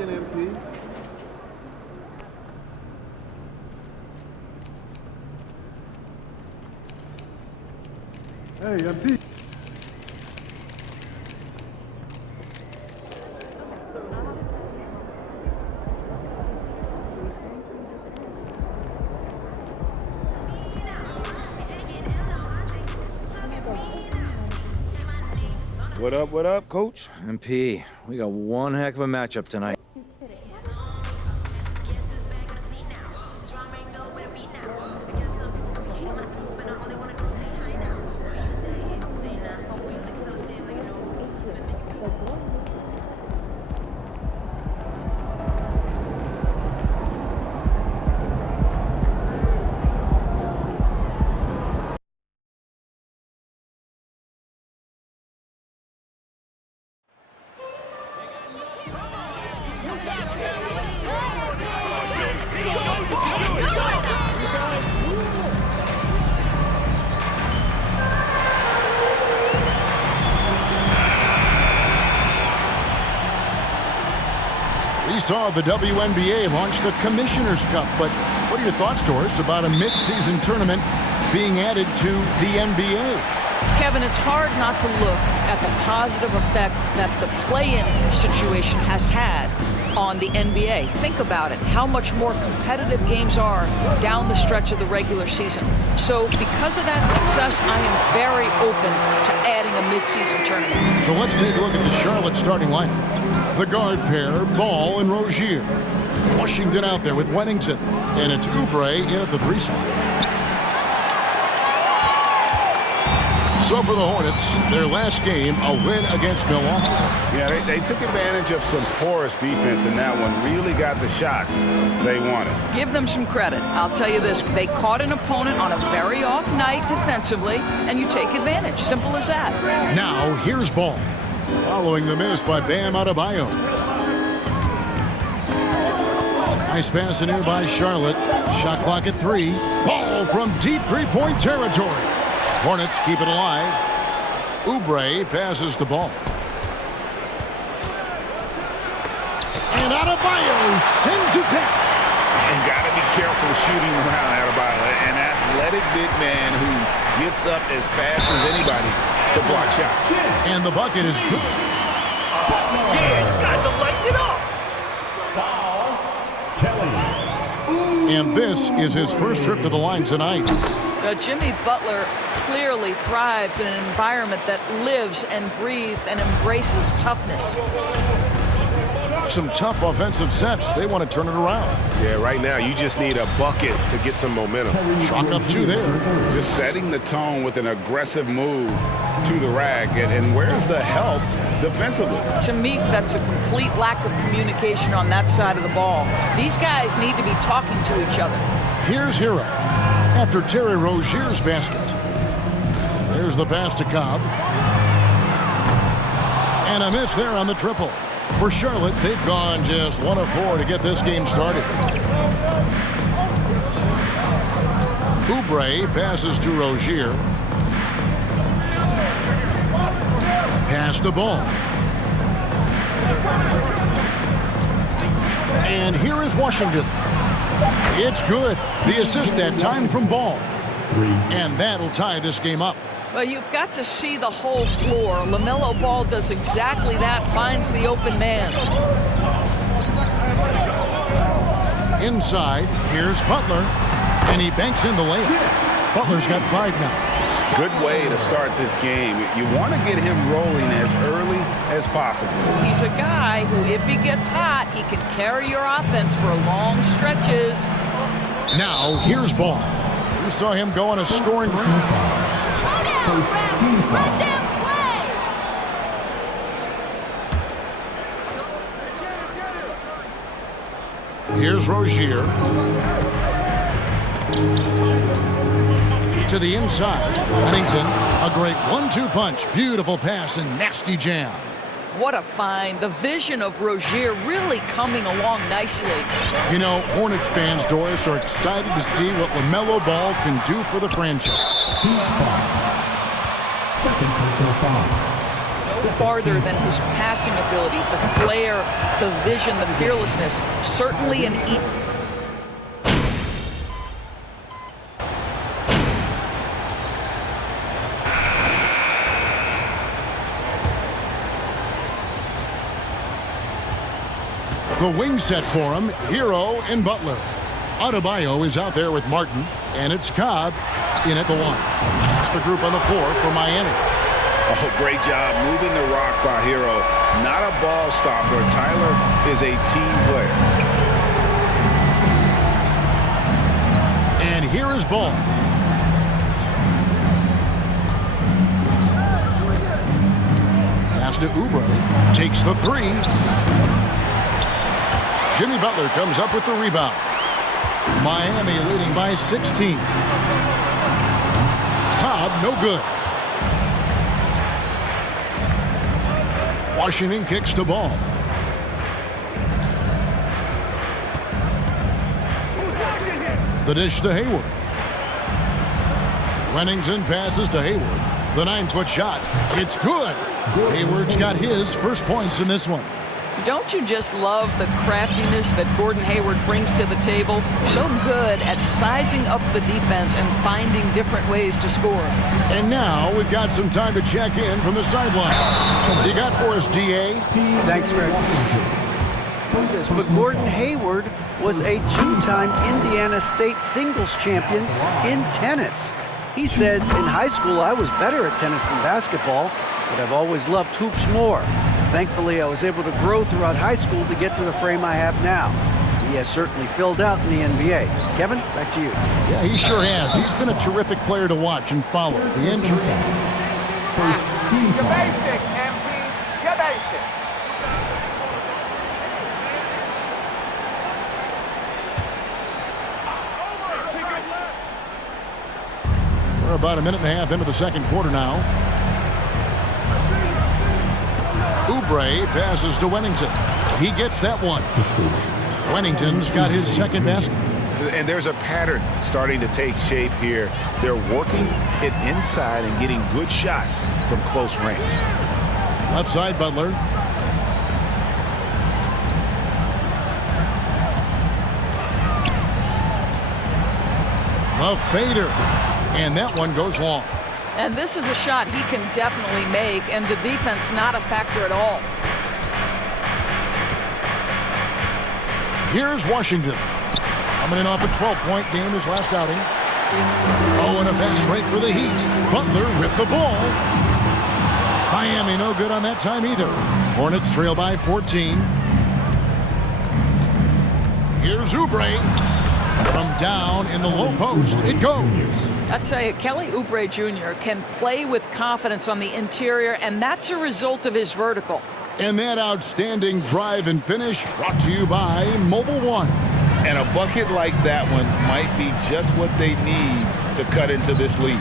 second, MP. Hey, MP. What up, Coach? MP, we got one heck of a matchup tonight. We saw the WNBA launch the Commissioner's Cup, but what are your thoughts, Doris, about a mid-season tournament being added to the NBA? Kevin, it's hard not to look at the positive effect that the play-in situation has had on the NBA. Think about it, how much more competitive games are down the stretch of the regular season. So because of that success, I am very open to adding a mid-season tournament. So let's take a look at the Charlotte starting lineup. The guard pair, Ball and Rozier. Washington out there with Wennington. And it's Oubre in at the 3 slot. So for the Hornets, their last game, a win against Milwaukee. Yeah, they took advantage of some porous defense in that one. Really got the shots they wanted. Give them some credit. I'll tell you this, they caught an opponent on a very off night defensively, and you take advantage. Simple as that. Now, here's Ball. Following the miss by Bam Adebayo. Nice pass in here by Charlotte. Shot clock at 3. Ball from deep three-point territory. Hornets keep it alive. Oubre passes the ball. And Adebayo sends it down. And got to be careful shooting around Adebayo. An athletic big man who gets up as fast as anybody to block shots. And the bucket is good. Yeah, guys are lighting it up. And this is his first trip to the line tonight. Jimmy Butler clearly thrives in an environment that lives and breathes and embraces toughness. Some tough offensive sets. They want to turn it around. Yeah, right now you just need a bucket to get some momentum. Chalk up 2 there. Just setting the tone with an aggressive move to the rack. And where's the help defensively? To me, that's a complete lack of communication on that side of the ball. These guys need to be talking to each other. Here's Hero after Terry Rozier's basket. There's the pass to Cobb. And a miss there on the triple. For Charlotte, they've gone just 1 of 4 to get this game started. Oubre passes to Rozier. Pass the ball. And here is Washington. It's good. The assist that time from Ball. And that'll tie this game up. Well, you've got to see the whole floor. LaMelo Ball does exactly that, finds the open man. Inside, here's Butler, and he banks in the layup. Butler's got 5 now. Good way to start this game. You want to get him rolling as early as possible. He's a guy who, if he gets hot, he can carry your offense for long stretches. Now, here's Ball. We saw him go on a scoring run. Here's Rozier. To the inside. Wennington, a great 1-2 punch. Beautiful pass and nasty jam. What a find. The vision of Rozier really coming along nicely. You know, Hornets fans, Doris, are excited to see what LaMelo Ball can do for the franchise. farther than his passing ability, the flair, the vision, the fearlessness. Certainly an The wing set for him, Hero and Butler. Adebayo is out there with Martin, and it's Cobb in at the 1. That's the group on the floor for Miami. Oh, great job moving the rock by Hero. Not a ball stopper. Tyler is a team player. And here is Ball. Pass to Oubre. Takes the 3. Jimmy Butler comes up with the rebound. Miami leading by 16. Cobb, no good. Washington kicks to Ball. The dish to Hayward. Rennington passes to Hayward. The 9-foot shot. It's good. Hayward's got his first points in this one. Don't you just love the craftiness that Gordon Hayward brings to the table? So good at sizing up the defense and finding different ways to score. And now we've got some time to check in from the sideline. You got for us, D.A.? Thanks, Greg. But Gordon Hayward was a 2-time Indiana State singles champion in tennis. He says, in high school, I was better at tennis than basketball, but I've always loved hoops more. Thankfully, I was able to grow throughout high school to get to the frame I have now. He has certainly filled out in the NBA. Kevin, back to you. Yeah, he sure has. He's been a terrific player to watch and follow. The injury. First team. You're basic, MP. You're basic. We're about a minute and a half into the second quarter now. Oubre passes to Wennington. He gets that one. Wennington's got his second basket. And there's a pattern starting to take shape here. They're working it inside and getting good shots from close range. Left side, Butler. A fader. And that one goes long. And this is a shot he can definitely make, and the defense not a factor at all. Here's Washington. Coming in off a 12-point game his last outing. Oh, and a fast break for the Heat. Butler with the ball. Miami no good on that time either. Hornets trail by 14. Here's Oubre. From down in the low post, it goes. I tell you, Kelly Oubre Jr. can play with confidence on the interior, and that's a result of his vertical. And that outstanding drive and finish brought to you by Mobile One. And a bucket like that one might be just what they need to cut into this lead.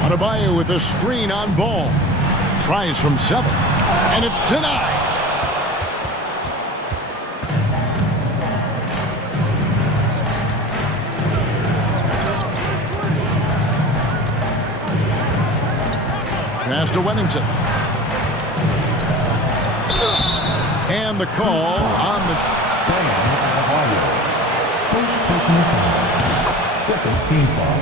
Adebayo with a screen on Ball. Tries from 7, and it's denied. Pass to Wennington. And the call on the... Second team foul.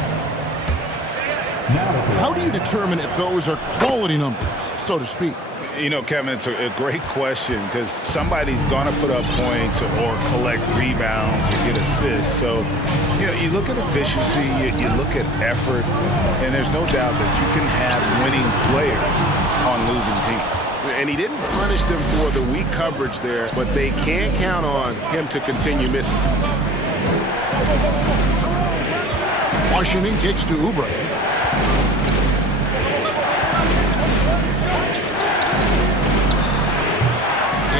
How do you determine if those are quality numbers, so to speak? You know, Kevin, it's a great question because somebody's going to put up points or collect rebounds or get assists. So, you know, you look at efficiency, you look at effort, and there's no doubt that you can have winning players on losing teams. And he didn't punish them for the weak coverage there, but they can't count on him to continue missing. Washington kicks to Oubre.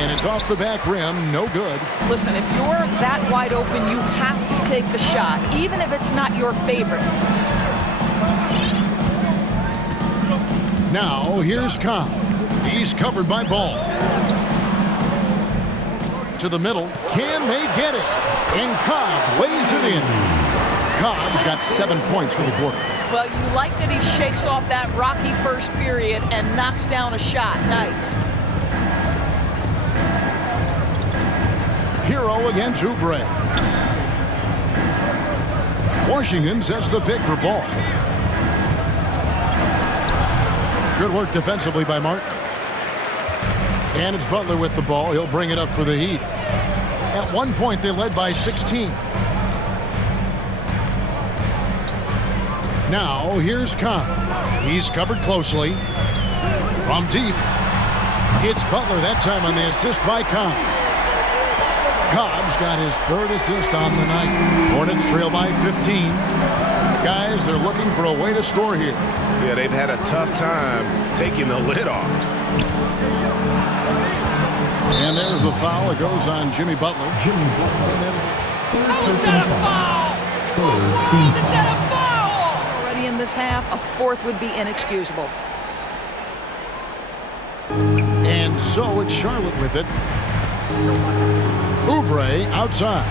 And it's off the back rim, no good. Listen, if you're that wide open, you have to take the shot, even if it's not your favorite. Now, here's Cobb. He's covered by Ball. To the middle. Can they get it? And Cobb lays it in. Cobb's got 7 points for the quarter. Well, you like that he shakes off that rocky first period and knocks down a shot. Nice. Hero against Oubre. Washington sets the pick for ball. Good work defensively by Mark. And it's Butler with the ball. He'll bring it up for the Heat. At one point, they led by 16. Now, here's Cobb. He's covered closely. From deep, it's Butler that time on the assist by Cobb. Cobb's got his third assist on the night. Hornets trail by 15. Guys, they're looking for a way to score here. Yeah, they've had a tough time taking the lid off. And there's a foul. It goes on Jimmy Butler. How is that a foul? Is that a foul? Already in this half, a fourth would be inexcusable. And so it's Charlotte with it. Oubre outside.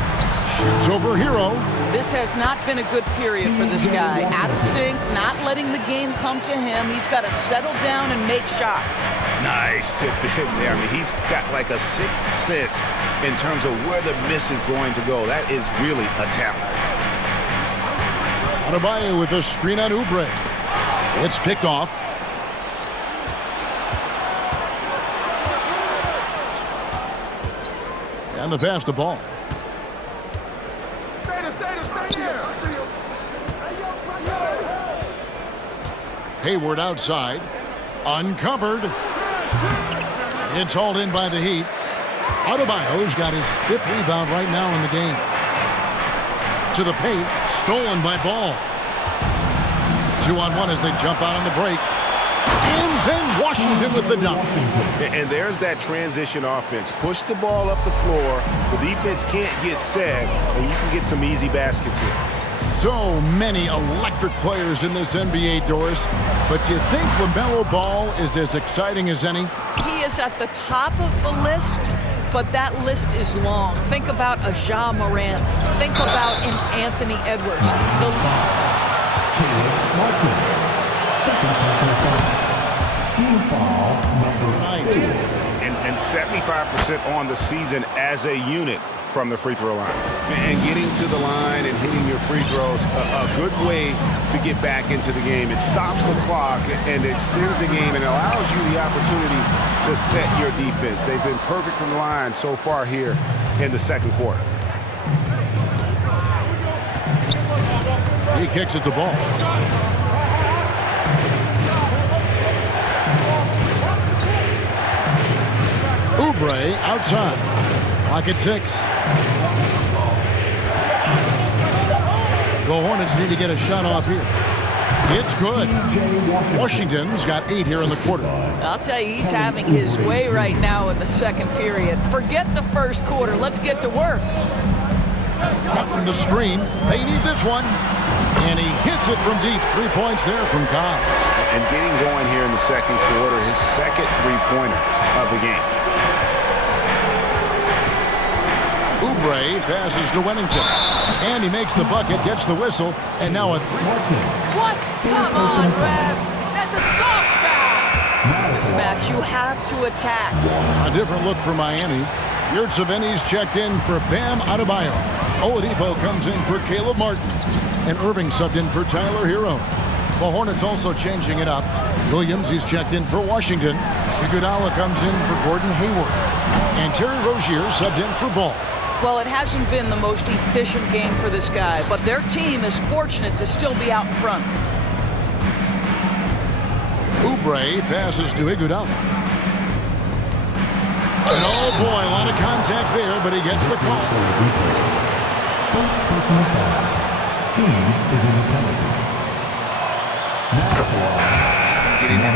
Shoots over Hero. This has not been a good period for this guy. Out of sync, not letting the game come to him. He's got to settle down and make shots. Nice tip in there. I mean, he's got like a sixth sense in terms of where the miss is going to go. That is really a talent. Adebayo with a screen on Oubre. It's picked off. And the pass to ball. Hayward outside. Uncovered. It's hauled in by the Heat. Adebayo's got his fifth rebound right now in the game. To the paint. Stolen by Ball. 2-on-1 as they jump out on the break. And then Washington with the dunk. And there's that transition offense. Push the ball up the floor. The defense can't get set, and you can get some easy baskets here. So many electric players in this NBA, Doris. But do you think LaMelo Ball is as exciting as any? He is at the top of the list, but that list is long. Think about a Ja Morant. Think about an Anthony Edwards. Team foul number 4. And 75% on the season as a unit from the free throw line. And getting to the line and hitting your free throws, a good way to get back into the game. It stops the clock and extends the game and allows you the opportunity to set your defense. They've been perfect from the line so far here in the second quarter. He kicks at the ball. Oubre outside. Clock at 6. The Hornets need to get a shot off here. It's good. Washington's got 8 here in the quarter. I'll tell you, he's having his way right now in the second period. Forget the first quarter. Let's get to work. Cutting the screen. They need this one. And he hits it from deep. 3 points there from Cobb. And getting going here in the second quarter, his second three-pointer of the game. Oubre passes to Wennington. And he makes the bucket, gets the whistle, and now a 3. What? Come on, Rev. That's a soft foul. This match, you have to attack. A different look for Miami. Yurtseveni's checked in for Bam Adebayo. Oladipo comes in for Caleb Martin. And Irving subbed in for Tyler Hero. The Hornets also changing it up. Williams, he's checked in for Washington. Iguodala comes in for Gordon Hayward. And Terry Rozier subbed in for Ball. Well, it hasn't been the most efficient game for this guy, but their team is fortunate to still be out in front. Oubre passes to Iguodala. And oh boy, a lot of contact there, but he gets the call. First personal foul. Team is in the penalty. Getting in.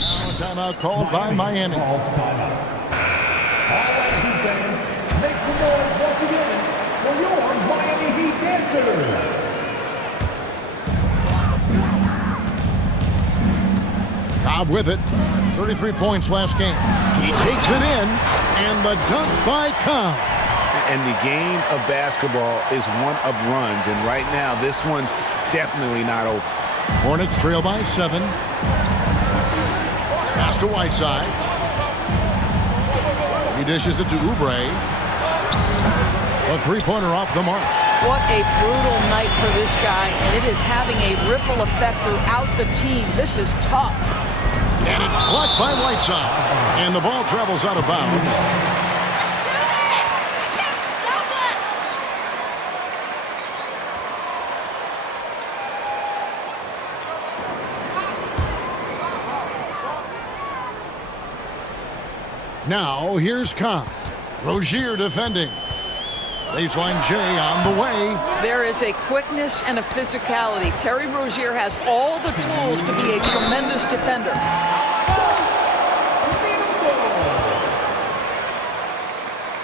Now a timeout called by Miami. Calls timeout. All right, Heat fans, make some noise once again for your Miami Heat dancers. Cobb with it. 33 points last game. He takes it in, and the dunk by Cobb. And the game of basketball is one of runs. And right now, this one's definitely not over. Hornets trail by 7. Pass to Whiteside. He dishes it to Oubre. A three-pointer off the mark. What a brutal night for this guy, and it is having a ripple effect throughout the team. This is tough. And it's blocked by Whiteside. And the ball travels out of bounds. Now, here's Cobb. Rozier defending. Baseline J on the way. There is a quickness and a physicality. Terry Rozier has all the tools to be a tremendous defender.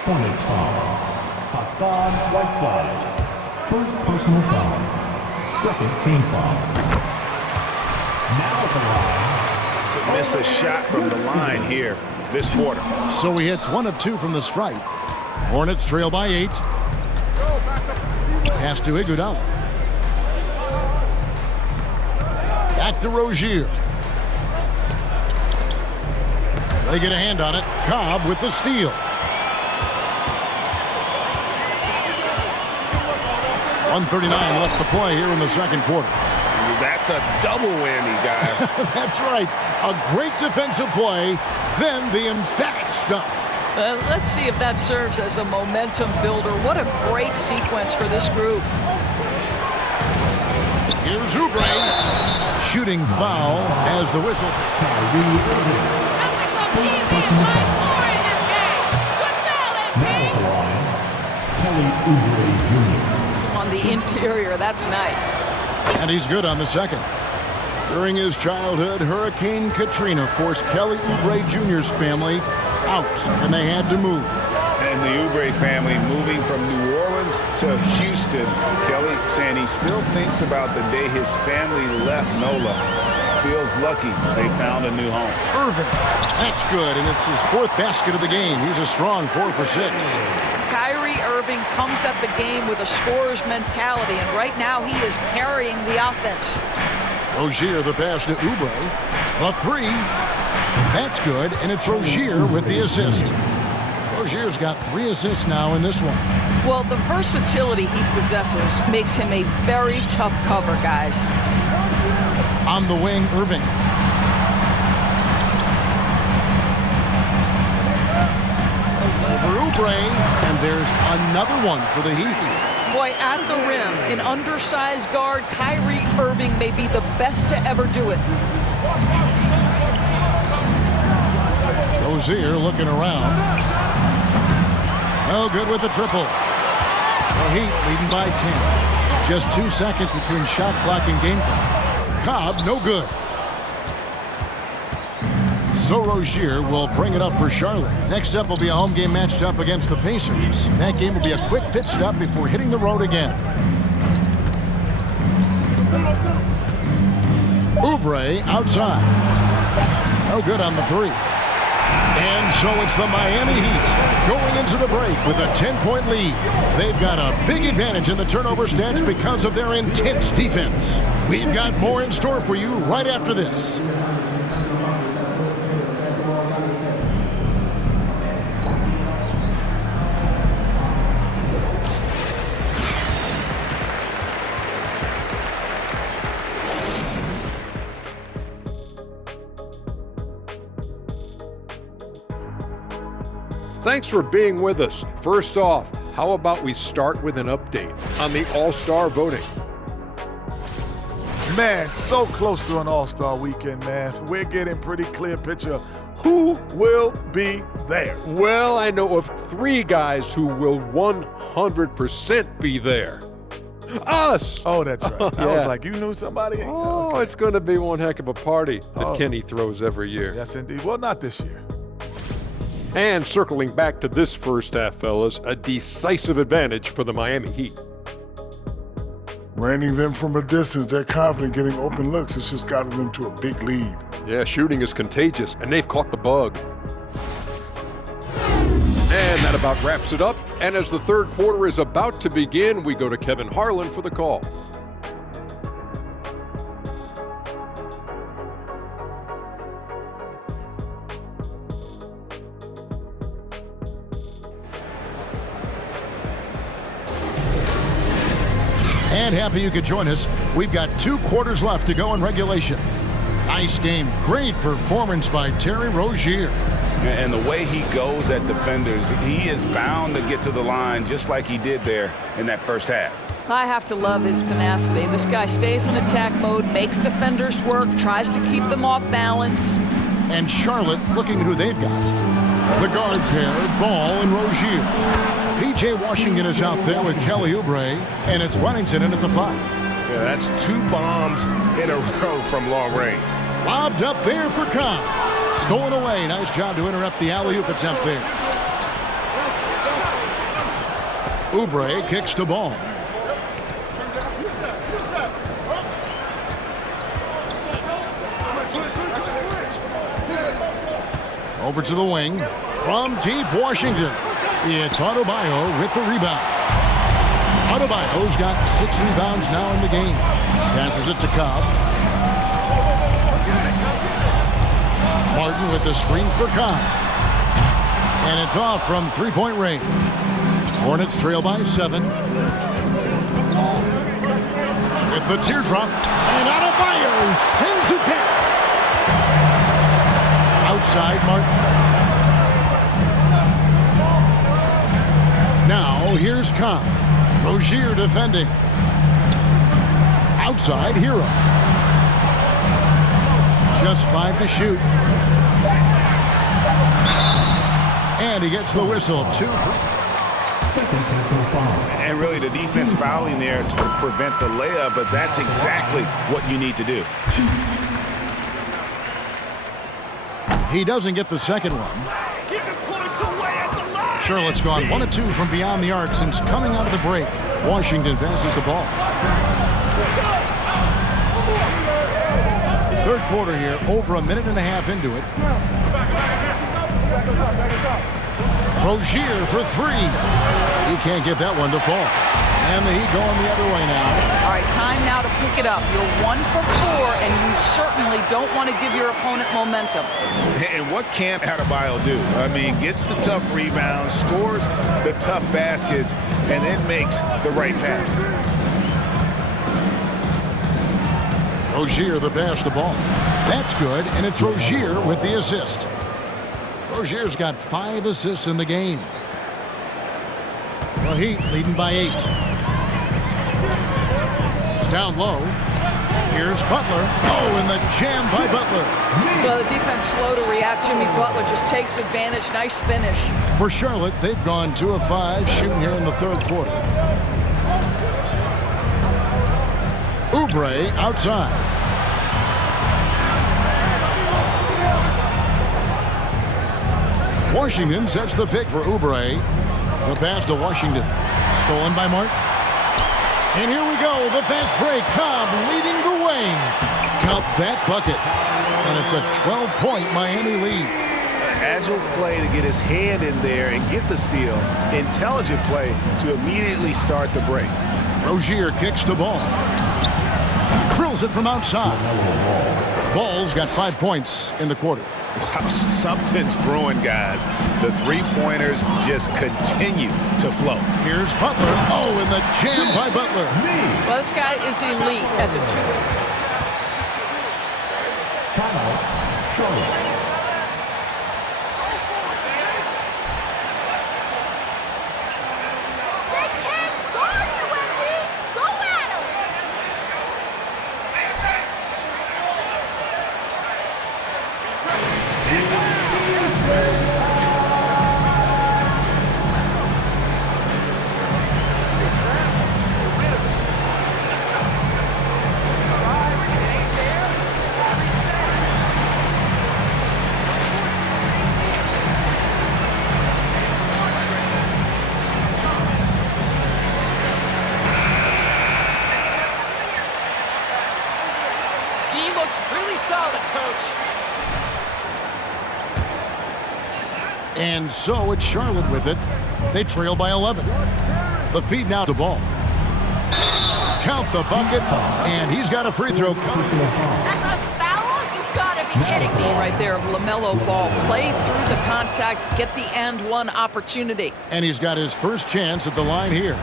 Hornets foul. Hassan Whiteside. First personal foul. Second team foul. Now at the line. To miss a shot from the line here this quarter. So he hits 1 of 2 from the stripe. Hornets trail by 8. Pass to Iguodala. Back to Rozier. They get a hand on it. Cobb with the steal. 1:39 left to play here in the second quarter. That's a double whammy, guys. That's right. A great defensive play, then the emphatic stuff. Let's see if that serves as a momentum builder. What a great sequence for this group. Here's Oubre. Shooting foul as the whistle. On the interior, that's nice. And he's good on the second. During his childhood, Hurricane Katrina forced Kelly Oubre Jr.'s family out, and they had to move. And the Oubre family moving from New Orleans to Houston. Kelly saying he still thinks about the day his family left NOLA. Feels lucky they found a new home. Irving, that's good, and it's his 4th basket of the game. He's a strong 4 for 6. Kyrie Irving comes at the game with a scorer's mentality, and right now he is carrying the offense. Rozier the pass to Oubre. A 3. That's good, and it's Rozier with the assist. Rozier's got 3 assists now in this one. Well, the versatility he possesses makes him a very tough cover, guys. On the wing, Irving. Over Oubre, and there's another one for the Heat. Boy, at the rim, an undersized guard, Kyrie Irving may be the best to ever do it. Rozier looking around. No good with the triple. The Heat leading by 10. Just 2 seconds between shot clock and game clock. Cobb, no good. So Rozier will bring it up for Charlotte. Next up will be a home game matched up against the Pacers. That game will be a quick pit stop before hitting the road again. Oubre outside. No good on the 3. And so it's the Miami Heat going into the break with a 10-point lead. They've got a big advantage in the turnover stats because of their intense defense. We've got more in store for you right after this. Thanks for being with us. First off, how about we start with an update on the All-Star voting? Man, so close to an All-Star weekend, man. We're getting pretty clear picture of who will be there. Well, I know of 3 guys who will 100% be there. Us! Oh, that's right. Yeah. I was like, you knew somebody? Oh, Okay. it's going to be one heck of a party that Kenny throws every year. Yes, indeed. Well, not this year. And circling back to this first half, fellas, a decisive advantage for the Miami Heat. Raining them from a distance, they're confident getting open looks. It's just gotten them to a big lead. Yeah, shooting is contagious, and they've caught the bug. And that about wraps it up. And as the third quarter is about to begin, we go to Kevin Harlan for the call. And happy you could join us. We've got 2 quarters left to go in regulation. Nice game. Great performance by Terry Rozier. And the way he goes at defenders, he is bound to get to the line just like he did there in that first half. I have to love his tenacity. This guy stays in attack mode, makes defenders work, tries to keep them off balance. And Charlotte looking at who they've got. The guard pair, Ball and Rozier. P.J. Washington is out there with Kelly Oubre, and it's Wennington in at the 5. Yeah, that's 2 bombs in a row from long range. Lobbed up there for Cobb. Stolen away. Nice job to interrupt the alley-oop attempt there. Oubre kicks to Ball. Over to the wing. From deep Washington. It's Adebayo with the rebound. Adebayo's got 6 rebounds now in the game. Passes it to Cobb. Martin with the screen for Cobb. And it's off from 3-point range. Hornets trail by 7. With the teardrop. And Adebayo sends it back. Outside Martin. Now here's Cobb. Rozier defending. Outside Hero. Just 5 to shoot. And he gets the whistle. 2 And really the defense fouling there to prevent the layup, but that's exactly what you need to do. He doesn't get the second one. Charlotte's gone 1 of 2 from beyond the arc since coming out of the break. Washington passes the ball. Third quarter here, over a minute and a half into it. Rozier for 3. He can't get that one to fall. And the Heat going the other way now. All right, time now to pick it up. You're 1 for 4, and you certainly don't want to give your opponent momentum. And what can't Adebayo do? I mean, gets the tough rebounds, scores the tough baskets, and then makes the right pass. Rozier the pass to Ball. That's good, and it's Rozier with the assist. Rozier's got 5 assists in the game. The Heat leading by 8. Down low. Here's Butler. Oh, and the jam by Butler. Well, the defense slow to react. Jimmy Butler just takes advantage. Nice finish. For Charlotte, they've gone 2 of 5 shooting here in the third quarter. Oubre outside. Washington sets the pick for Oubre. The pass to Washington. Stolen by Martin. And here we go. The fast break. Cobb leading the way. Count that bucket. And it's a 12-point Miami lead. Agile play to get his hand in there and get the steal. Intelligent play to immediately start the break. Rozier kicks to Ball. Drills it from outside. Ball's got 5 points in the quarter. Wow, something's brewing, guys. The three-pointers just continue to flow. Here's Butler. Oh, and the jam by Butler. Well, this guy is elite as a 2. Timeout, Charlotte. And so it's Charlotte with it. They trail by 11. The feed now to Ball. Count the bucket, and he's got a free throw coming. That's a foul? You've got to be kidding me. Right there of LaMelo Ball. Play through the contact, get the and one opportunity. And he's got his first chance at the line here.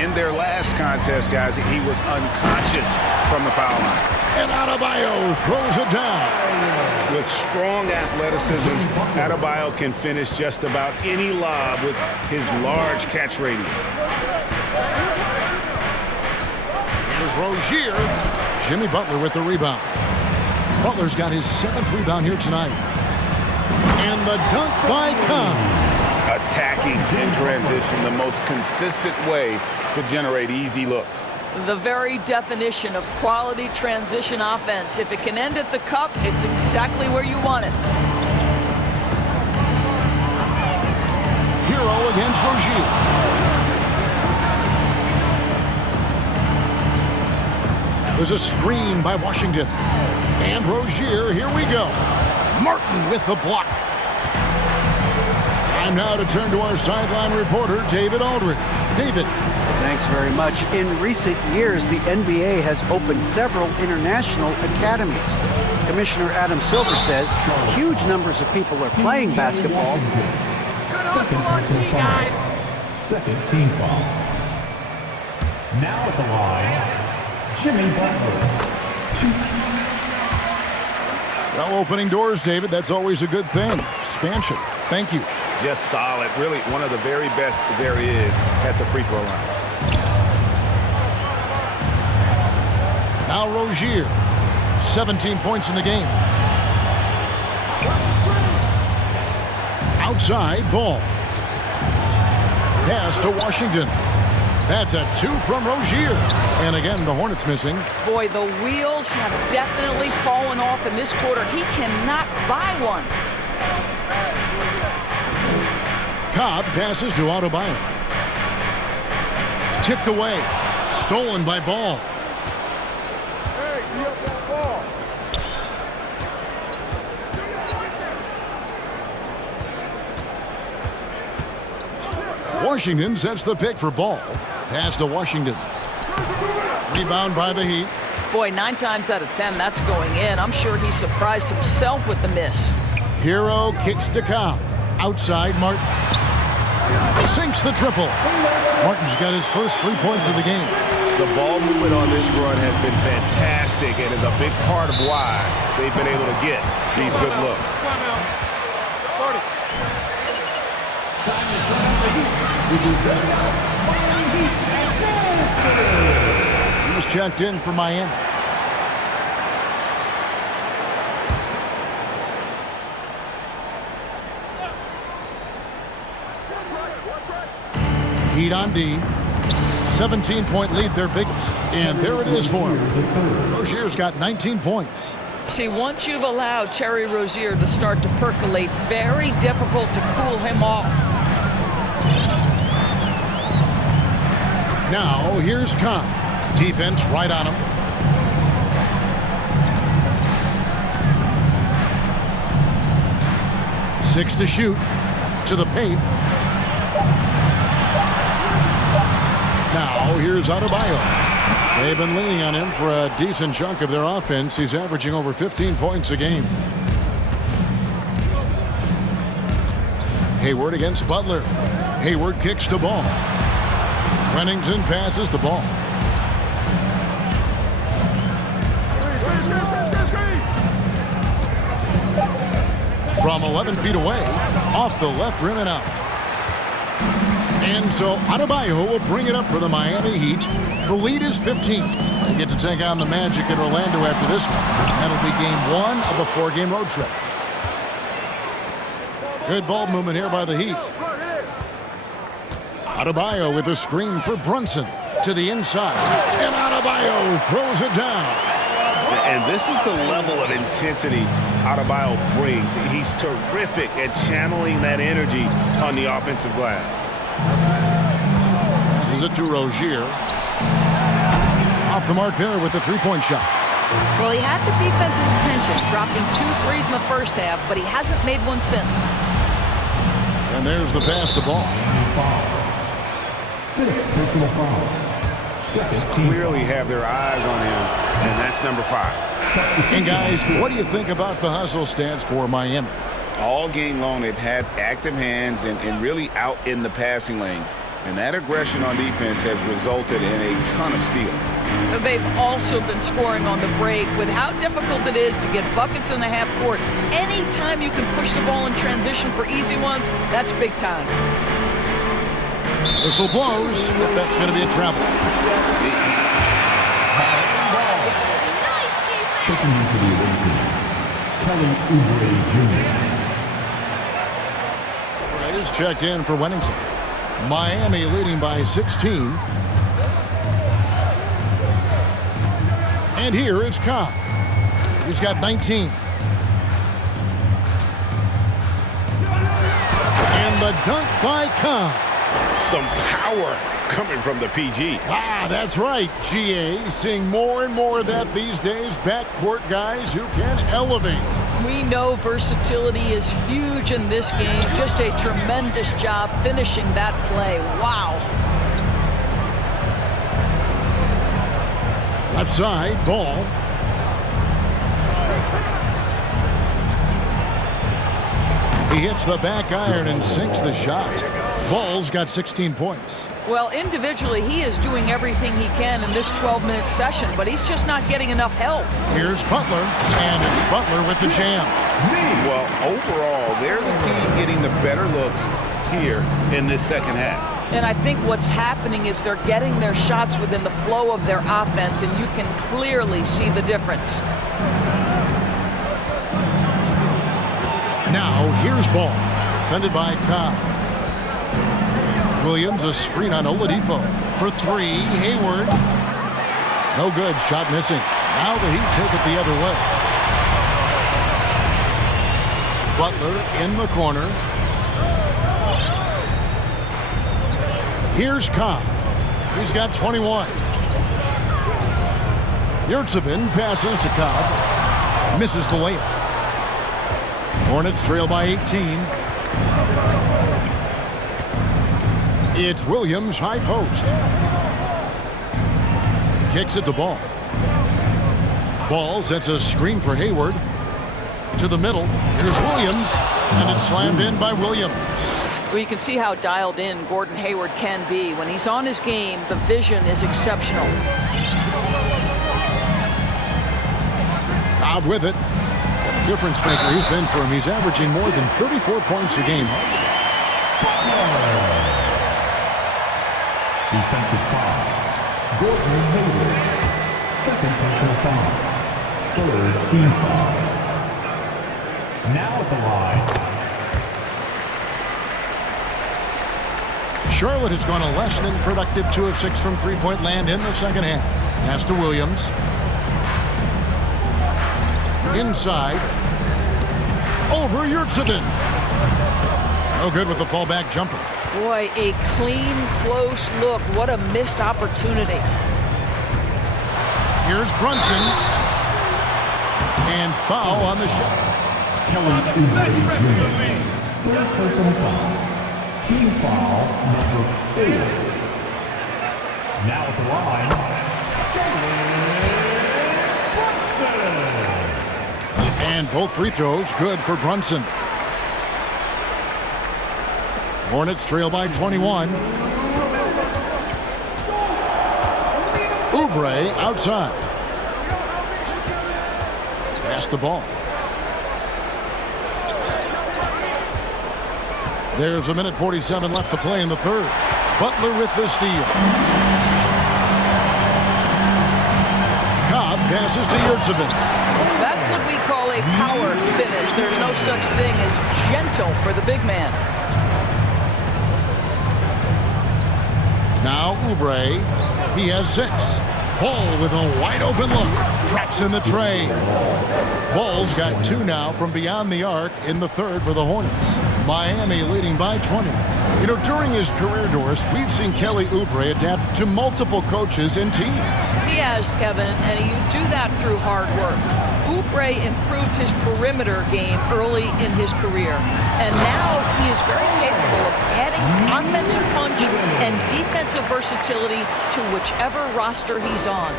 In their last contest, guys, he was unconscious from the foul line. And Adebayo throws it down. With strong athleticism, Adebayo can finish just about any lob with his large catch radius. Here's Rozier. Jimmy Butler with the rebound. Butler's got his 7th rebound here tonight. And the dunk by Cobb. Attacking in transition, the most consistent way to generate easy looks. The very definition of quality transition offense. If it can end at the cup, it's exactly where you want it. Hero against Rozier. There's a screen by Washington. And Rozier, here we go. Martin with the block. Time now to turn to our sideline reporter, David Aldridge. David. Thanks very much. In recent years, the NBA has opened several international academies. Commissioner Adam Silver says huge numbers of people are playing basketball. Good hustle on T, guys. Second team foul. Now at the line, Jimmy Butler. Well, opening doors, David, that's always a good thing. Expansion. Thank you. Just solid. Really one of the very best there is at the free throw line. Now Rozier. 17 points in the game. Outside Ball. Pass to Washington. That's a 2 from Rozier. And again, the Hornets missing. Boy, the wheels have definitely fallen off in this quarter. He cannot buy one. Cobb passes to Adebayo. Tipped away. Stolen by Ball. Washington sets the pick for Ball. Pass to Washington. Rebound by the Heat. Boy, 9 times out of 10, that's going in. I'm sure he surprised himself with the miss. Hero kicks to Cobb. Outside Martin. Sinks the triple. Martin's got his first 3 points of the game. The ball movement on this run has been fantastic and is a big part of why they've been able to get these good looks. He was checked in for Miami. Heat on D. 17-point lead, their biggest. And there it is for him. Rozier's got 19 points. See, once you've allowed Terry Rozier to start to percolate, very difficult to cool him off. Now, here's Cobb. Defense right on him. Six to shoot. To the paint. Now, here's Adebayo. They've been leaning on him for a decent chunk of their offense. He's averaging over 15 points a game. Hayward against Butler. Hayward kicks to Ball. Rennington passes the Ball. From 11 feet away, off the left rim and out. And so Adebayo will bring it up for the Miami Heat. The lead is 15. They get to take on the Magic in Orlando after this one. That'll be game 1 of a 4-game road trip. Good ball movement here by the Heat. Adebayo with a screen for Brunson to the inside. And Adebayo throws it down. And this is the level of intensity Adebayo brings. He's terrific at channeling that energy on the offensive glass. Passes it to Rozier. Off the mark there with the three-point shot. Well, he had the defense's attention, dropping 2 threes in the first half, but he hasn't made one since. And there's the pass to Ball. Fifth personal foul. Second team Clearly have their eyes on him, and that's number 5. And guys, what do you think about the hustle stance for Miami? All game long, they've had active hands and really out in the passing lanes. And that aggression on defense has resulted in a ton of steals. They've also been scoring on the break. With how difficult it is to get buckets in the half court, anytime you can push the ball in transition for easy ones, that's big time. Whistle blows, if that's going to be a travel. checking into the away team, Kelly Oubre Jr. Is checked in for Wennington. Miami leading by 16. And here is Cobb. He's got 19. And the dunk by Cobb. Some power coming from the PG. Ah, that's right, GA. Seeing more and more of that these days. Backcourt guys who can elevate. We know versatility is huge in this game. Just a tremendous job finishing that play. Wow. Left side, Ball. He hits the back iron and sinks the shot. Ball's got 16 points. Well, individually, he is doing everything he can in this 12-minute session, but he's just not getting enough help. Here's Butler, and it's Butler with the jam. Well, overall, they're the team getting the better looks here in this second half. And I think what's happening is they're getting their shots within the flow of their offense, and you can clearly see the difference. Now, here's Ball, defended by Cobb. Williams, a screen on Oladipo. For three, Hayward. No good, shot missing. Now the Heat take it the other way. Butler in the corner. Here's Cobb. He's got 21. Yurtsevin passes to Cobb. Misses the layup. Hornets trail by 18. It's Williams, high post. Kicks it to Ball. Ball sets a screen for Hayward. To the middle. Here's Williams. And it's slammed in by Williams. Well, you can see how dialed in Gordon Hayward can be. When he's on his game, the vision is exceptional. Cobb with it. Difference maker he's been for him. He's averaging more than 34 points a game. Defensive foul. Gordon Hayward. Second personal foul. Third team foul. Now at the line. Charlotte has gone a less than productive 2 of 6 from three-point land in the second half. Pass to Williams. Inside. Over Yurtsevin. No good with the fallback jumper. Boy, a clean, close look. What a missed opportunity. Here's Brunson. And foul on the shot. Kelly Oubre Jr. Third personal foul. Team foul number 4. Now at the line. And both free throws good for Brunson. Hornets trail by 21. Oubre outside. Pass the ball. There's a minute 47 left to play in the third. Butler with the steal. Cobb passes to Yurtsevin. That's what we call a power finish. There's no such thing as gentle for the big man. Now Oubre, he has 6. Ball with a wide open look. Traps in the tray. Ball's got 2 now from beyond the arc in the third for the Hornets. Miami leading by 20. You know, during his career, Doris, we've seen Kelly Oubre adapt to multiple coaches and teams. He has, Kevin, and you do that through hard work. Oubre improved his perimeter game early in his career, and now he is very capable of adding offensive punch and defensive versatility to whichever roster he's on.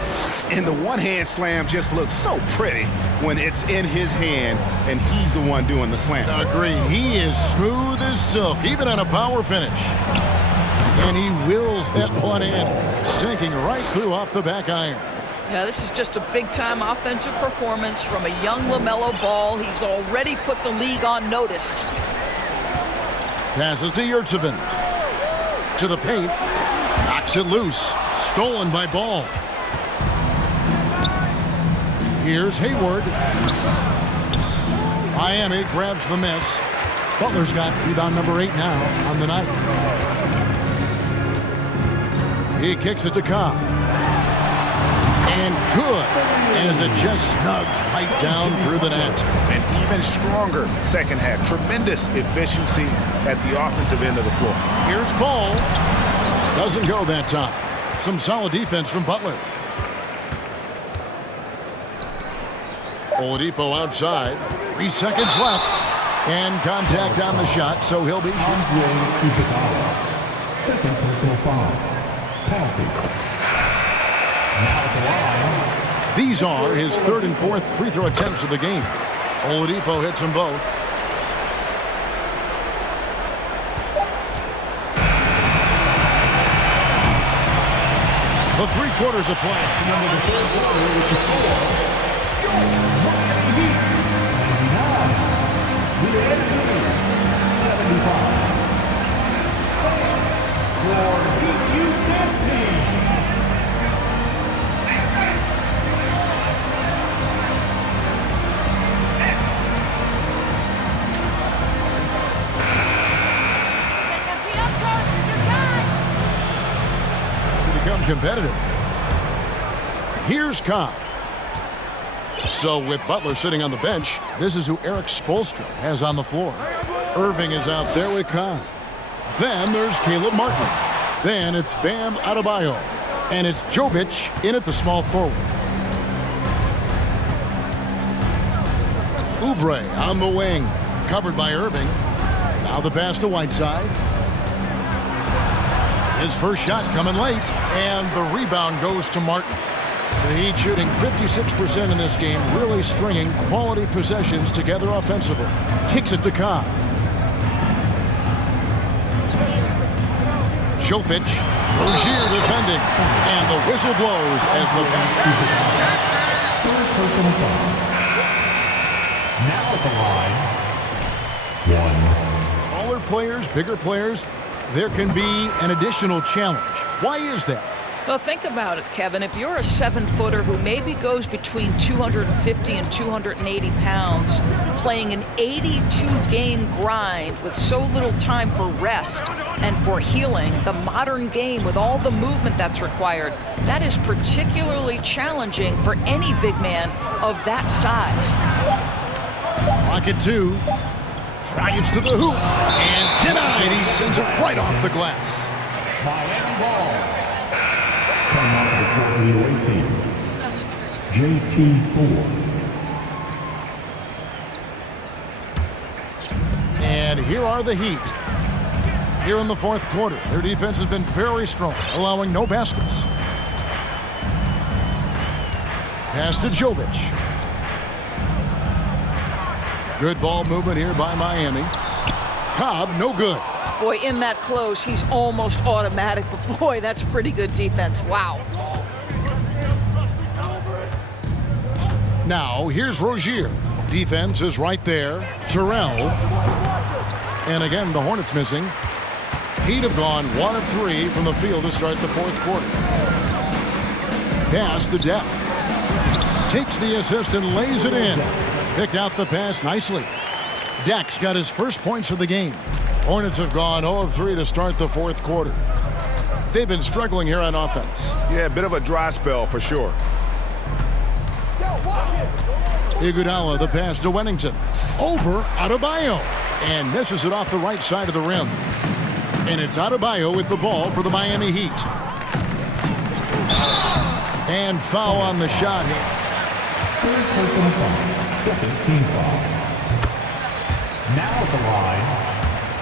And the one-hand slam just looks so pretty when it's in his hand and he's the one doing the slam. Agreed. He is smooth as silk, even on a power finish. And he wills that one in, sinking right through off the back iron. Yeah, this is just a big-time offensive performance from a young LaMelo Ball. He's already put the league on notice. Passes to Yurtsevin. To the paint. Knocks it loose. Stolen by Ball. Here's Hayward. Miami grabs the miss. Butler's got rebound number 8 now on the night. He kicks it to Cobb. And good, as it just snugs right down through the net. An even stronger second half. Tremendous efficiency at the offensive end of the floor. Here's Ball. Doesn't go that time. Some solid defense from Butler. Oladipo outside. 3 seconds left. And contact on the shot, so he'll be Second personal foul. Penalty. These are his 3rd and 4th free throw attempts of the game. Oladipo hits them both. The 3 quarters of play. Number the 3rd quarter, which is for Miami Heat. And now, the end 75. Your Heat Youth Dance Team. Become competitive. Here's Cobb. So with Butler sitting on the bench, this is who Eric Spoelstra has on the floor. Irving is out there with Cobb. Then there's Caleb Martin. Then it's Bam Adebayo. And it's Jovic in at the small forward. Oubre on the wing. Covered by Irving. Now the pass to Whiteside. His first shot coming late, and the rebound goes to Martin. The Heat shooting 56% in this game, really stringing quality possessions together offensively. Kicks it to Cobb. Jovic, Rozier defending, and the whistle blows as the pass. Third personal foul. Now at the line. 1. Smaller players, bigger players, there can be an additional challenge. Why is that? Well, think about it, Kevin. If you're a 7-footer who maybe goes between 250 and 280 pounds, playing an 82-game grind with so little time for rest and for healing, the modern game with all the movement that's required, that is particularly challenging for any big man of that size. Rocket 2. Drives to the hoop, and denied. He sends it right off the glass. Miami ball. Coming off the floor for the away team. JT4. And here are the Heat. Here in the 4th quarter, their defense has been very strong, allowing no baskets. Pass to Jovic. Good ball movement here by Miami. Cobb, no good. Boy, in that close, he's almost automatic, but boy, that's pretty good defense. Wow. Now, here's Rozier. Defense is right there. Terrell. And again, the Hornets missing. Heat have gone 1 of 3 from the field to start the 4th quarter. Pass to Depp. Takes the assist and lays it in. Picked out the pass nicely. Deck's got his first points of the game. Hornets have gone 0 of 3 to start the 4th quarter. They've been struggling here on offense. Yeah, a bit of a dry spell for sure. Iguodala, the pass to Wennington. Over Adebayo. And misses it off the right side of the rim. And it's Adebayo with the ball for the Miami Heat. And foul on the shot. Third personal foul. Second team foul. Now at the line,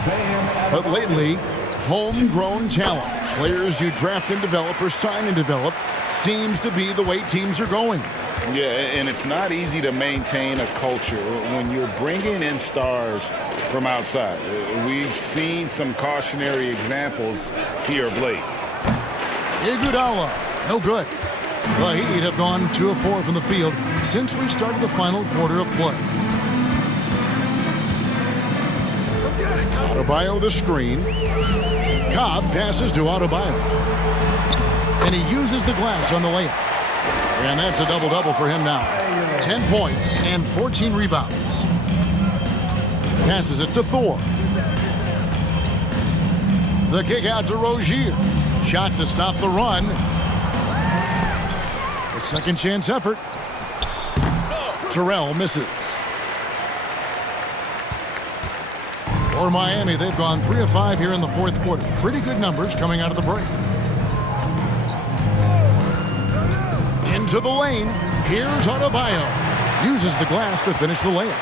Bam. But lately, homegrown talent, players you draft and develop or sign and develop, seems to be the way teams are going. Yeah, and it's not easy to maintain a culture when you're bringing in stars from outside. We've seen some cautionary examples here of late. Iguodala, no good. The Heat have gone 2 of 4 from the field since we started the final quarter of play. Adebayo the screen. Cobb passes to Adebayo. And he uses the glass on the layup. And that's a double-double for him now. 10 points and 14 rebounds. Passes it to Thor. The kick out to Rozier. Shot to stop the run. A second chance effort. Terrell misses. For Miami, they've gone 3 of 5 here in the fourth quarter. Pretty good numbers coming out of the break. Into the lane. Here's Adebayo. Uses the glass to finish the layup.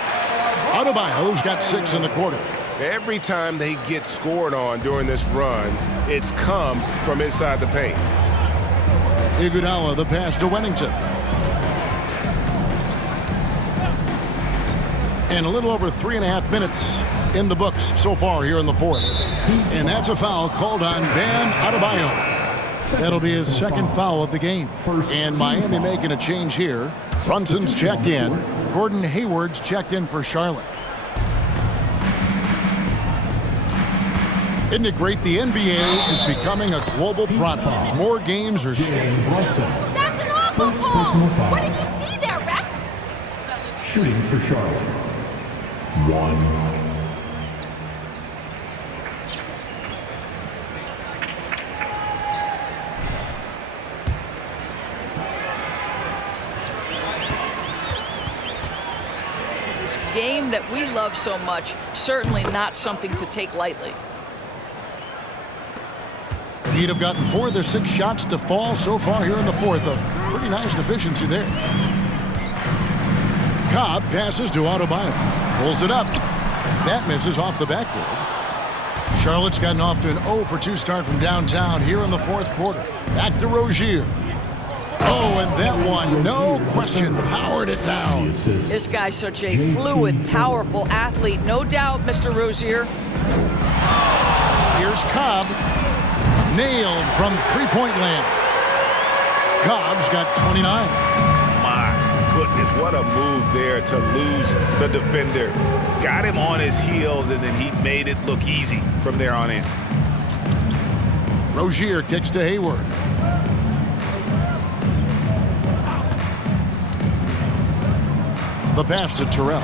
Adebayo's got 6 in the quarter. Every time they get scored on during this run, it's come from inside the paint. Iguodala, the pass to Wennington. And a little over 3.5 minutes in the books so far here in the fourth. And that's a foul called on Bam Adebayo. That'll be his second foul of the game. And Miami making a change here. Brunson's checked in. Gordon Hayward's checked in for Charlotte. Isn't it great? The NBA is becoming a global product. More games are Jalen Brunson. That's an awful First call. personal foul. What did you see there, Rex? Shooting for Charlotte. 1. Game that we love so much, certainly not something to take lightly. He'd have gotten 4 of their 6 shots to fall so far here in the fourth. A pretty nice efficiency there. Cobb passes to Adebayo. Pulls it up. That misses off the backboard. Charlotte's gotten off to an 0 for 2 start from downtown here in the fourth quarter. Back to Rozier. Oh, and that one, no question, powered it down. This guy's such a fluid, powerful athlete. No doubt, Mr. Rozier. Here's Cobb. Nailed from three-point land. Cobb's got 29. My goodness, what a move there to lose the defender. Got him on his heels, and then he made it look easy from there on in. Rozier kicks to Hayward. The pass to Terrell.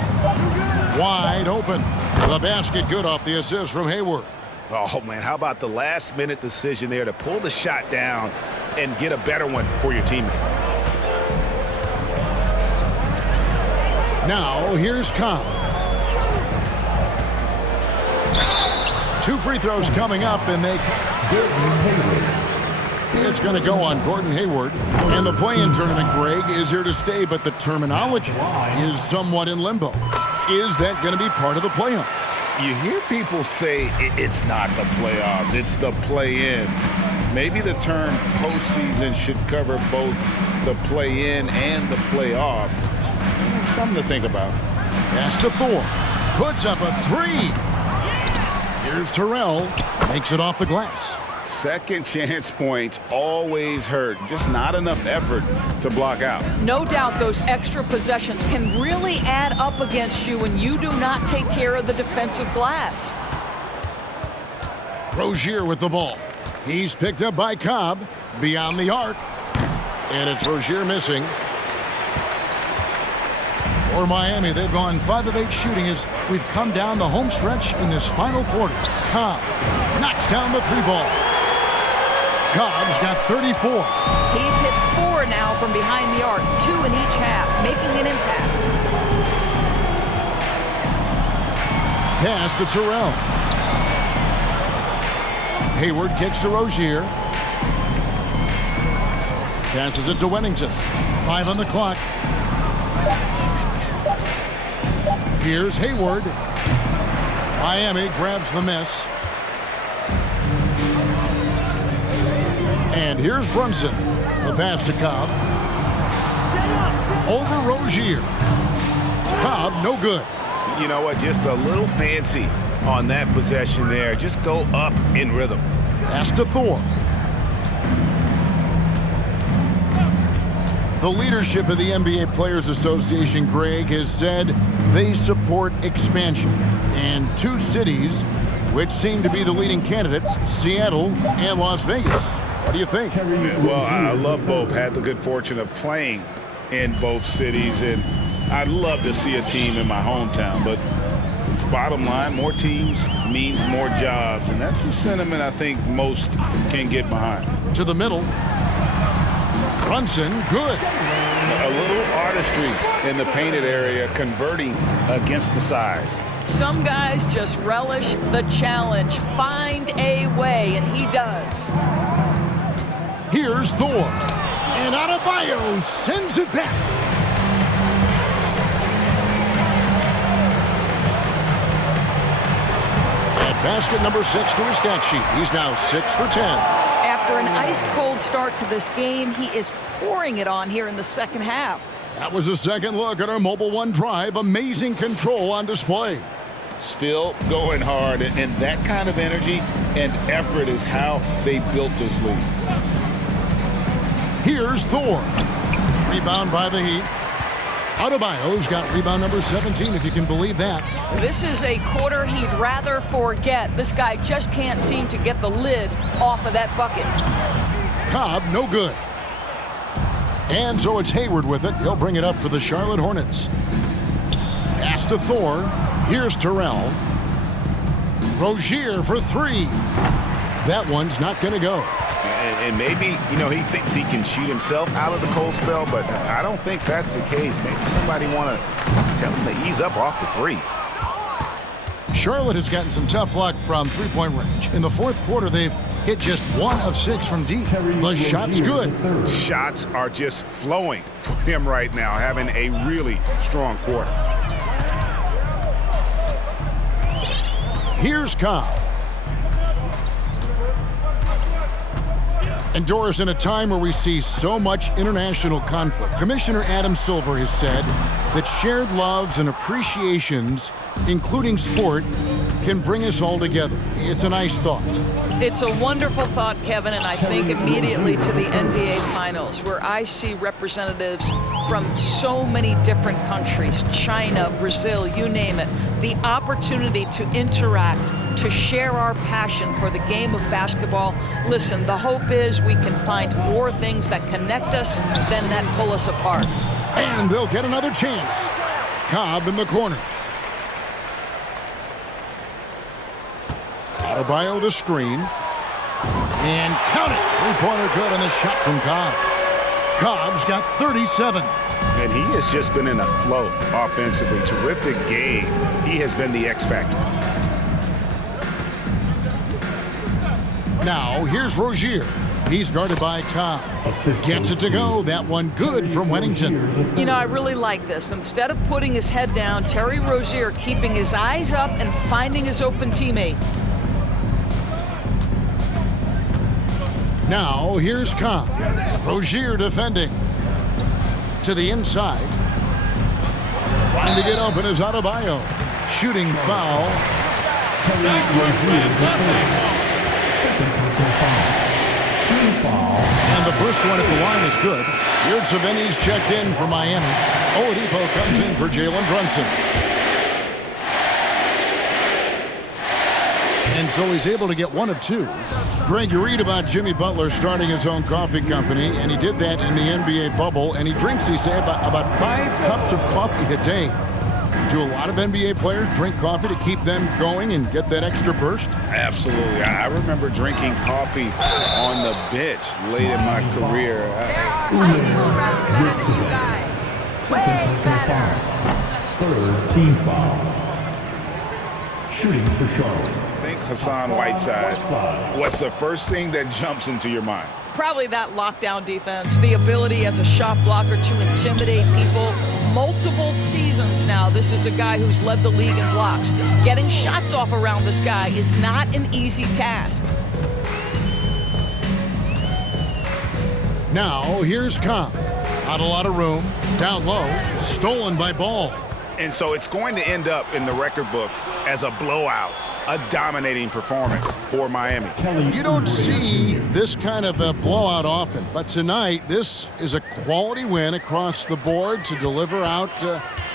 Wide open. The basket good off the assist from Hayward. Oh, man, how about the last-minute decision there to pull the shot down and get a better one for your teammate? Now, here's Cobb. 2 free throws coming up, and it's going to go on Gordon Hayward. And the play-in tournament, Greg, is here to stay, but the terminology is somewhat in limbo. Is that going to be part of the playoffs? You hear people say it's not the playoffs, it's the play-in. Maybe the term postseason should cover both the play-in and the playoff. Something to think about. Pass to Thor. Puts up a 3. Here's Terrell. Makes it off the glass. Second chance points always hurt. Just not enough effort to block out. No doubt those extra possessions can really add up against you when you do not take care of the defensive glass. Rozier with the ball. He's picked up by Cobb. Beyond the arc. And it's Rozier missing. For Miami, they've gone 5 of 8 shooting as we've come down the home stretch in this final quarter. Cobb knocks down the 3-ball. Cobb's got 34. He's hit 4 now from behind the arc, 2 in each half, making an impact. Pass to Terrell. Hayward kicks to Rozier. Passes it to Wennington. 5 on the clock. Here's Hayward. Miami grabs the miss. And here's Brunson. The pass to Cobb. Over Rozier. Cobb, no good. You know what? Just a little fancy on that possession there. Just go up in rhythm. Pass to Thor. The leadership of the NBA Players Association, Greg, has said they support expansion. And 2 cities, which seem to be the leading candidates, Seattle and Las Vegas. What do you think? Well, I love both. Had the good fortune of playing in both cities, and I'd love to see a team in my hometown. But bottom line, more teams means more jobs, and that's a sentiment I think most can get behind. To the middle. Brunson, good. A little artistry in the painted area, converting against the size. Some guys just relish the challenge. Find a way, and he does. Here's Thor. And Adebayo sends it back. At basket number 6 to his stat sheet. He's now 6 for 10. After an ice-cold start to this game, he is pouring it on here in the second half. That was a second look at our Mobile One drive. Amazing control on display. Still going hard, and that kind of energy and effort is how they built this league. Here's Thor. Rebound by the Heat. Adebayo's got rebound number 17, if you can believe that. This is a quarter he'd rather forget. This guy just can't seem to get the lid off of that bucket. Cobb, no good. And so it's Hayward with it. He'll bring it up for the Charlotte Hornets. Pass to Thor. Here's Terrell. Rozier for 3. That one's not going to go. And maybe, you know, he thinks he can shoot himself out of the cold spell, but I don't think that's the case. Maybe somebody want to tell him to ease up off the threes. Charlotte has gotten some tough luck from three-point range. In the fourth quarter, they've hit just 1 of 6 from deep. The shot's good. Shots are just flowing for him right now, having a really strong quarter. Here's Cobb. And Doris, in a time where we see so much international conflict, Commissioner Adam Silver has said that shared loves and appreciations, including sport, can bring us all together. It's a nice thought. It's a wonderful thought, Kevin, and I think immediately to the NBA Finals, where I see representatives from so many different countries, China, Brazil, you name it, the opportunity to interact, to share our passion for the game of basketball. Listen, the hope is we can find more things that connect us than that pull us apart. And they'll get another chance. Cobb in the corner. Adebayo the screen. And count it. Three-pointer good on the shot from Cobb. Cobb's got 37. And he has just been in a flow offensively. Terrific game. He has been the X factor. Now, here's Rozier. He's guarded by Cobb. Gets it to go. That one good from Wennington. You know, I really like this. Instead of putting his head down, Terry Rozier keeping his eyes up and finding his open teammate. Now, here's Cobb. Rozier defending. To the inside. Trying to get open is Adebayo. Shooting foul. And the first one at the line is good. Yurtseven's checked in for Miami. Oladipo comes in for Jalen Brunson. And so he's able to get 1 of 2. Greg, you read about Jimmy Butler starting his own coffee company, and he did that in the NBA bubble, and he drinks, he said, about 5 cups of coffee a day. Do a lot of NBA players drink coffee to keep them going and get that extra burst? Absolutely. I remember drinking coffee on the bench late in my career. High school refs better than you guys. Way better. Third team foul. Shooting for Charlotte. think Hassan Whiteside. What's the first thing that jumps into your mind? Probably that lockdown defense, the ability as a shot blocker to intimidate people. Multiple seasons now, this is a guy who's led the league in blocks. Getting shots off around this guy is not an easy task. Now, here's Cobb. Not a lot of room. Down low. Stolen by Ball. And so it's going to end up in the record books as a blowout, a dominating performance for Miami. You don't see this kind of a blowout often, but tonight this is a quality win across the board to deliver out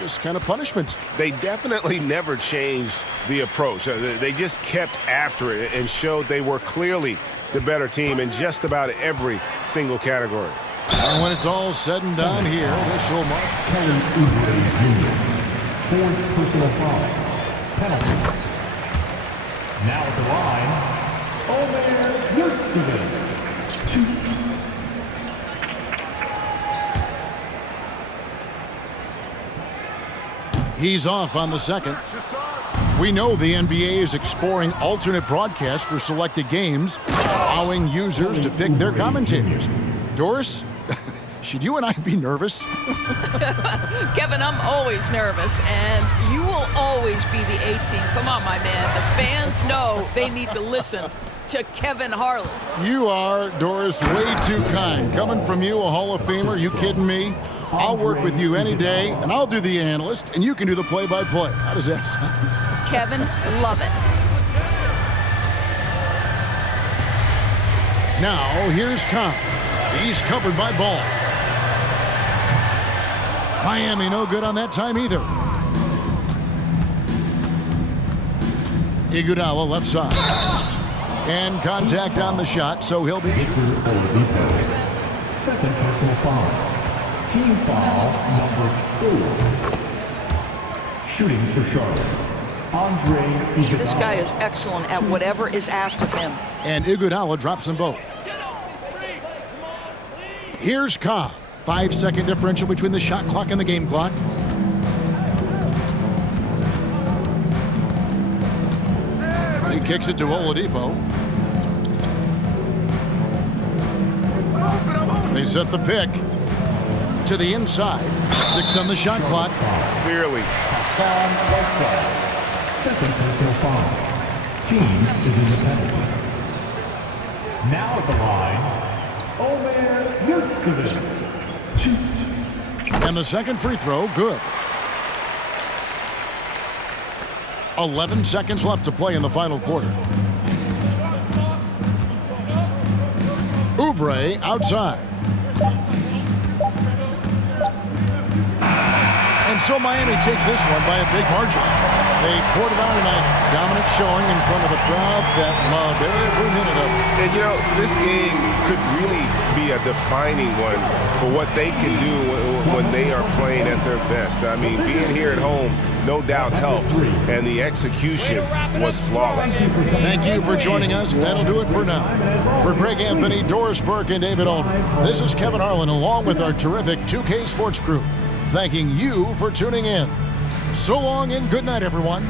this kind of punishment. They definitely never changed the approach. They just kept after it and showed they were clearly the better team in just about every single category. And when it's all said and done here, this will mark Kelly Oubre Jr. Fourth personal foul. Penalty. Now at the line, Omer Yurtseven. He's off on the second. We know the NBA is exploring alternate broadcasts for selected games, allowing users to pick their commentators. Doris, should you and I be nervous? Kevin, I'm always nervous, and you will always be the A team. Come on, my man. The fans know they need to listen to Kevin Harlan. You are, Doris, way too kind. Coming from you, a Hall of Famer, you kidding me? I'll work with you any day, and I'll do the analyst, and you can do the play-by-play. How does that sound? Kevin, love it. Now, here's Cobb. He's covered by Ball. Miami no good on that time either. Iguodala left side. And contact on the shot, so he'll be... Second personal foul. Team foul number 4. Shooting for Charlotte. Andre Iguodala. This guy is excellent at whatever is asked of him. And Iguodala drops them both. Here's Cobb. 5-second differential between the shot clock and the game clock. He kicks it to Oladipo. They set the pick to the inside. 6 on the shot clock. Clearly. Second personal foul. Team is in the penalty. Now at the line, Omer Yurtseven. And the second free throw, good. 11 seconds left to play in the final quarter. Oubre outside. And so Miami takes this one by a big margin. They poured it on tonight. Dominant showing in front of a crowd that loved every minute of it. And, you know, this game could really be a defining one for what they can do when they are playing at their best. I mean, being here at home, no doubt helps, and the execution was flawless. Thank you for joining us. That'll do it for now. For Greg Anthony, Doris Burke, and David Aldridge, this is Kevin Harlan along with our terrific 2K Sports crew, thanking you for tuning in. So long and good night, everyone.